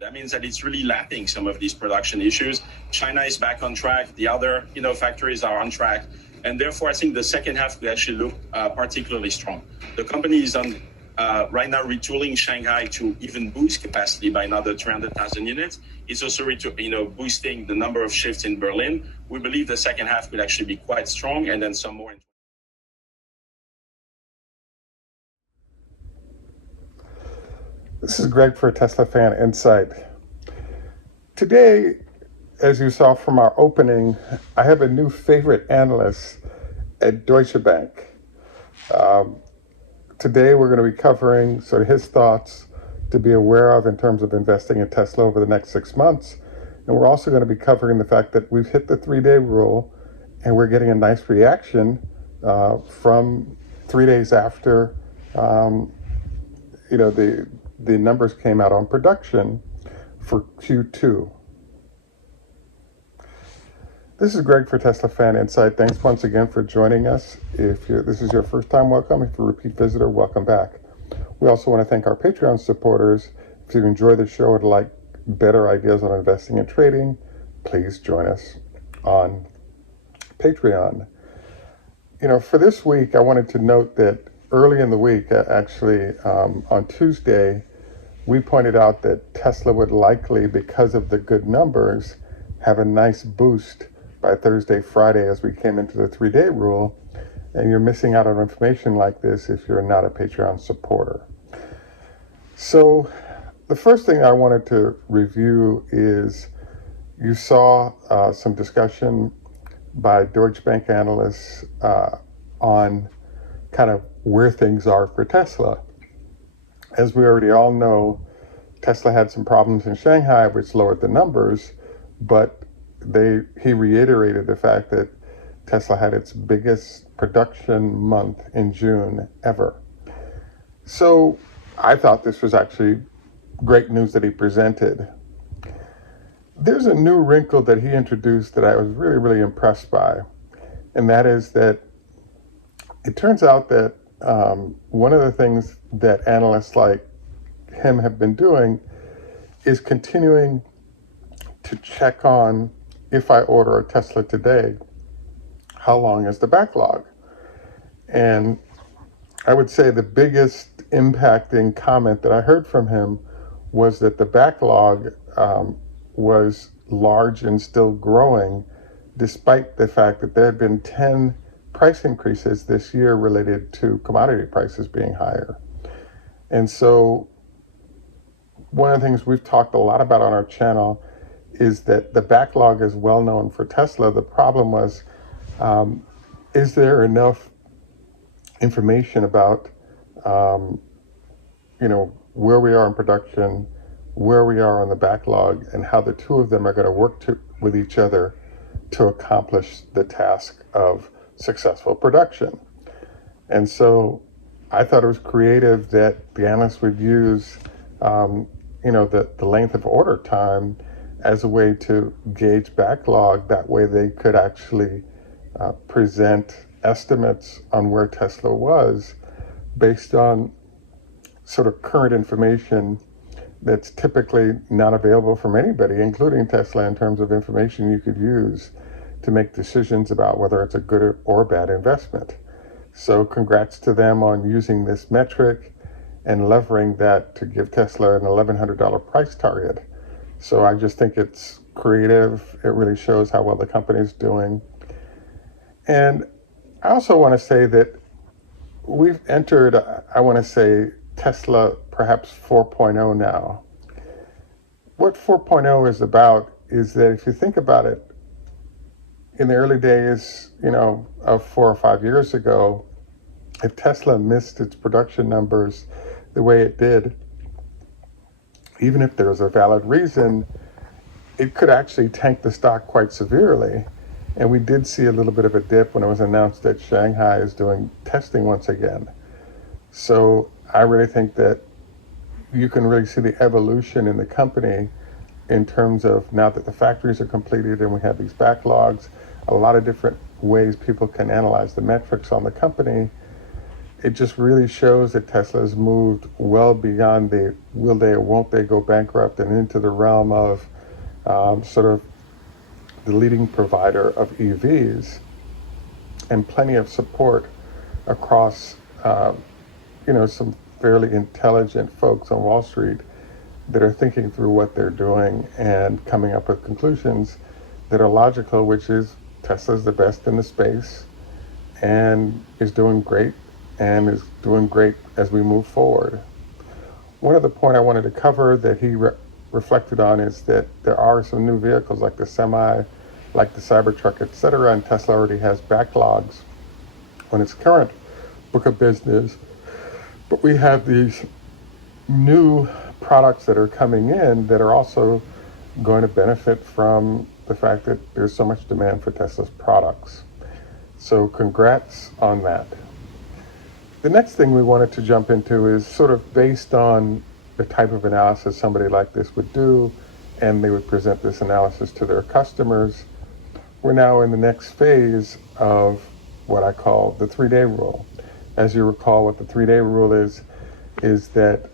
That means that it's really lapping some of these production issues. China is back on track. The other, factories are on track. And therefore, I think the second half will actually look particularly strong. The company is on right now retooling Shanghai to even boost capacity by another 300,000 units. It's also boosting the number of shifts in Berlin. We believe the second half will actually be quite strong, and then some more. This is Greg for Teslafaninsight. Today, as you saw from our opening, I have a new favorite analyst at Deutsche Bank. Today, we're going to be covering sort of his thoughts to be aware of in terms of investing in Tesla over the next 6 months. And we're also going to be covering the fact that we've hit the 3-day rule and we're getting a nice reaction from 3 days after the numbers came out on production for Q2. This is Greg for Teslafaninsight. Thanks once again for joining us. If this is your first time, welcome. If you're a repeat visitor, welcome back. We also want to thank our Patreon supporters. If you enjoy the show and like better ideas on investing and trading, please join us on Patreon. For this week, I wanted to note that early in the week, actually on Tuesday, we pointed out that Tesla would likely, because of the good numbers, have a nice boost by Thursday, Friday as we came into the 3-day rule. And you're missing out on information like this if you're not a Patreon supporter. So the first thing I wanted to review is you saw some discussion by Deutsch Bank analysts on kind of where things are for Tesla. As we already all know, Tesla had some problems in Shanghai, which lowered the numbers, but he reiterated the fact that Tesla had its biggest production month in June ever. So I thought this was actually great news that he presented. There's a new wrinkle that he introduced that I was really, really impressed by, and that is that it turns out that one of the things that analysts like him have been doing is continuing to check on, if I order a Tesla today, how long is the backlog? And I would say the biggest impacting comment that I heard from him was that the backlog was large and still growing, despite the fact that there had been 10 price increases this year related to commodity prices being higher. And so one of the things we've talked a lot about on our channel is that the backlog is well known for Tesla. The problem was, is there enough information about, where we are in production, where we are on the backlog, and how the two of them are going to work with each other to accomplish the task of successful production. And so I thought it was creative that the analysts would use, the length of order time as a way to gauge backlog. That way they could actually present estimates on where Tesla was based on sort of current information that's typically not available from anybody, including Tesla, in terms of information you could use to make decisions about whether it's a good or bad investment. So congrats to them on using this metric and levering that to give Tesla an $1,100 price target. So I just think it's creative. It really shows how well the company's doing. And I also want to say that we've entered, I want to say, Tesla perhaps 4.0 now. What 4.0 is about is that if you think about it, in the early days, of 4 or 5 years ago, if Tesla missed its production numbers the way it did, even if there was a valid reason, it could actually tank the stock quite severely. And we did see a little bit of a dip when it was announced that Shanghai is doing testing once again. So I really think that you can really see the evolution in the company in terms of, now that the factories are completed and we have these backlogs, a lot of different ways people can analyze the metrics on the company. it just really shows that Tesla has moved well beyond the will they or won't they go bankrupt and into the realm of sort of the leading provider of EVs, and plenty of support across some fairly intelligent folks on Wall Street that are thinking through what they're doing and coming up with conclusions that are logical, which is Tesla's the best in the space and is doing great as we move forward. One other point I wanted to cover that he reflected on is that there are some new vehicles like the Semi, like the Cybertruck, etc., and Tesla already has backlogs on its current book of business. But we have these new products that are coming in that are also going to benefit from the fact that there's so much demand for Tesla's products. So congrats on that. The next thing we wanted to jump into is sort of based on the type of analysis somebody like this would do, and they would present this analysis to their customers. We're now in the next phase of what I call the 3-day rule. As you recall, what the 3-day rule is that,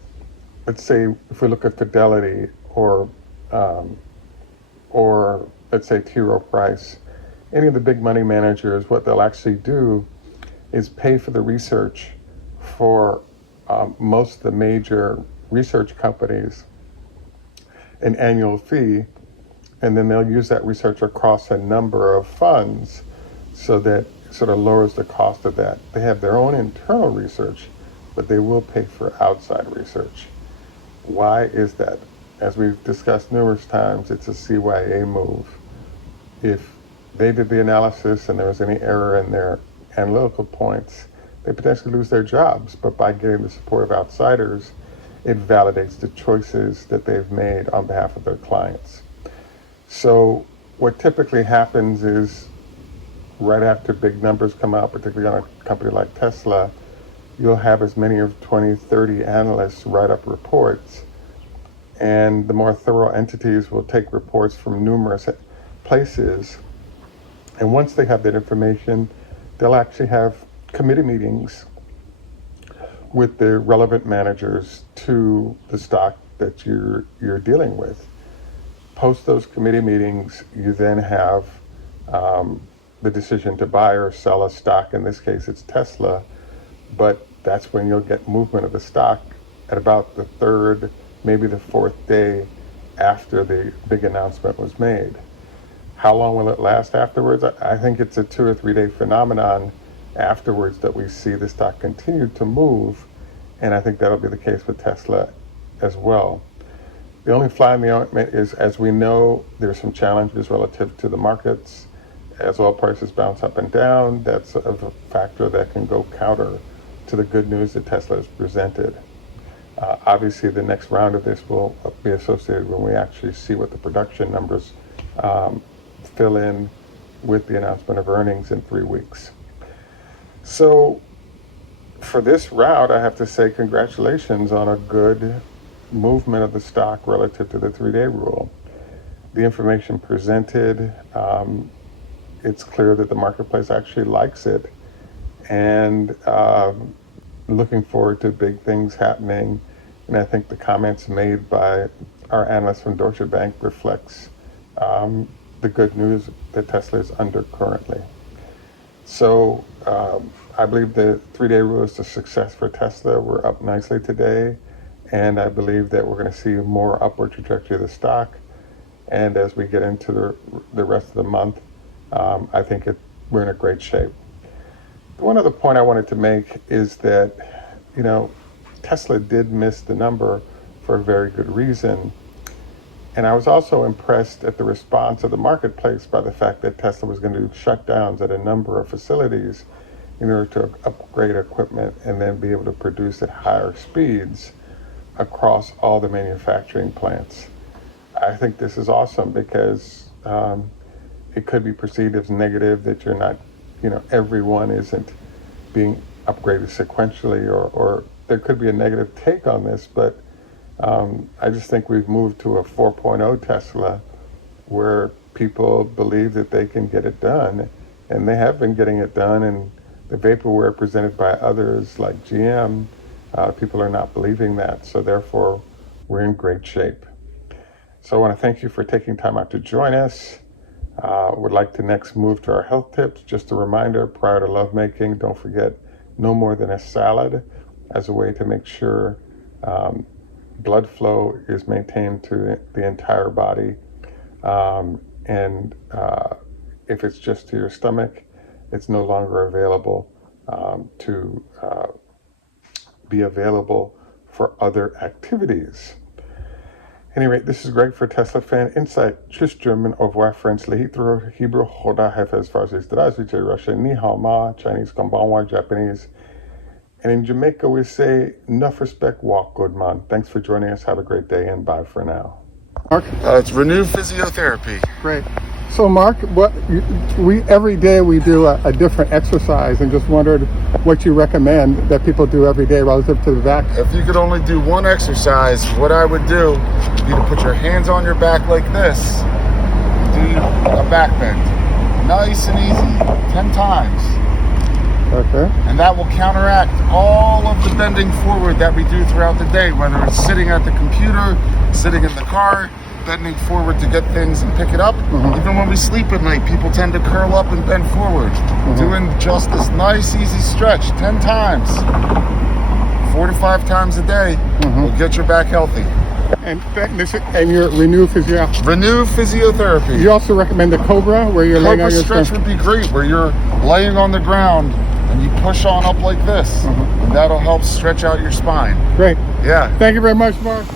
let's say, if we look at Fidelity or let's say T. Rowe Price, any of the big money managers, what they'll actually do is pay for the research for most of the major research companies, an annual fee, and then they'll use that research across a number of funds so that it sort of lowers the cost of that. They have their own internal research, but they will pay for outside research. Why is that? As we've discussed numerous times, it's a CYA move. If they did the analysis and there was any error in their analytical points, they potentially lose their jobs. But by getting the support of outsiders, it validates the choices that they've made on behalf of their clients. So what typically happens is right after big numbers come out, particularly on a company like Tesla, you'll have as many as 20, 30 analysts write up reports. And the more thorough entities will take reports from numerous places. And once they have that information, they'll actually have committee meetings with the relevant managers to the stock that you're dealing with. Post those committee meetings, you then have the decision to buy or sell a stock. In this case, it's Tesla, but that's when you'll get movement of the stock at about the third, maybe the fourth day after the big announcement was made. How long will it last afterwards? I think it's a 2 or 3 day phenomenon afterwards that we see the stock continue to move, and I think that'll be the case with Tesla as well. The only fly in the ointment is, as we know, there's some challenges relative to the markets. As oil prices bounce up and down, that's a factor that can go counter to the good news that Tesla has presented. Obviously, the next round of this will be associated when we actually see what the production numbers fill in with the announcement of earnings in 3 weeks. So for this route, I have to say congratulations on a good movement of the stock relative to the 3-day rule. The information presented, it's clear that the marketplace actually likes it, and looking forward to big things happening. And I think the comments made by our analyst from Deutsche Bank reflects the good news that Tesla is under currently. So I believe the 3-day rule is a success for Tesla. We're up nicely today, and I believe that we're going to see more upward trajectory of the stock. And as we get into the rest of the month, I think we're in a great shape. One other point I wanted to make is that, Tesla did miss the number for a very good reason. And I was also impressed at the response of the marketplace by the fact that Tesla was going to do shutdowns at a number of facilities in order to upgrade equipment and then be able to produce at higher speeds across all the manufacturing plants. I think this is awesome because it could be perceived as negative that you're not, everyone isn't being upgraded sequentially, or there could be a negative take on this, but I just think we've moved to a 4.0 Tesla where people believe that they can get it done, and they have been getting it done, and the vaporware presented by others like GM, people are not believing that. So therefore, we're in great shape. So I want to thank you for taking time out to join us. Would like to next move to our health tips. Just a reminder, prior to lovemaking, don't forget no more than a salad as a way to make sure blood flow is maintained to the entire body. And if it's just to your stomach, it's no longer available to be available for other activities. Anyway, this is Greg for Teslafaninsight. Tschüss German, au revoir French, Lehitro, Hebrew, Hoda, Hefes, Farsi, Zdravstvuyte, Russian, Ni Hao Ma, Chinese, Konbanwa, Japanese. And in Jamaica, we say, enough respect, walk good man. Thanks for joining us. Have a great day and bye for now. Mark? It's Renew Physiotherapy. Great. So Mark, every day we do a different exercise, and just wondered what you recommend that people do every day relative to the back. If you could only do one exercise, what I would do would be to put your hands on your back like this. Do a back bend. Nice and easy, 10 times. Okay. And that will counteract all of the bending forward that we do throughout the day, whether it's sitting at the computer, sitting in the car, bending forward to get things and pick it up. Even when we sleep at night, people tend to curl up and bend forward. Doing just this nice, easy stretch 10 times, 4 to 5 times a day, will get your back healthy. And your Renew Physiotherapy. Renew Physiotherapy. You also recommend the Cobra, where you're laying on your stretch would be great, where you're laying on the ground and you push on up like this. And that'll help stretch out your spine. Great. Yeah. Thank you very much, Mark.